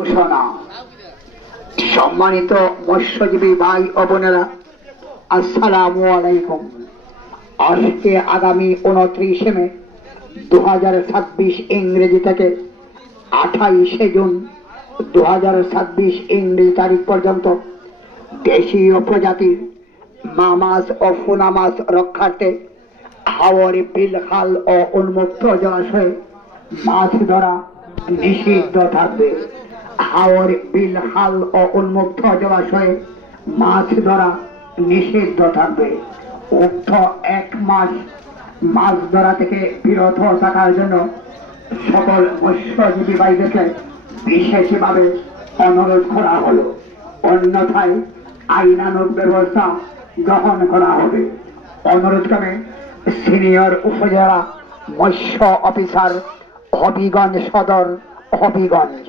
ঘোষণা। সম্মানিত মৎস্যজীবী ভাই ও বোনেরা, আসসালামু আলাইকুম। আজকে আগামী 29 মে 2026 ইংরেজি থেকে 28 জুন 2026 ইংরেজি তারিখ পর্যন্ত দেশীয় প্রজাতির মাছ ও পোনা মাছ রক্ষার্থে হাওরে বিল, খাল ও উন্মুক্ত জলাশয়ে মাছ ধরা নিষিদ্ধ থাকবে। হাওর, বিল, খাল ও উন্মুক্ত জলাশয়ে মাছ ধরা নিষিদ্ধ থাকবে। উক্ত 1 মাস মাছ ধরা থেকে বিরত থাকার জন্য সকল মৎস্যজীবী ভাইদেরকে বিশেষভাবে অনুরোধ করা হলো, অন্যথায় আইনানুগ ব্যবস্থা গ্রহণ করা হবে। অনুরোধক্রমে সিনিয়র উপজেলা মৎস্য অফিসার, হবিগঞ্জ সদর, হবিগঞ্জ।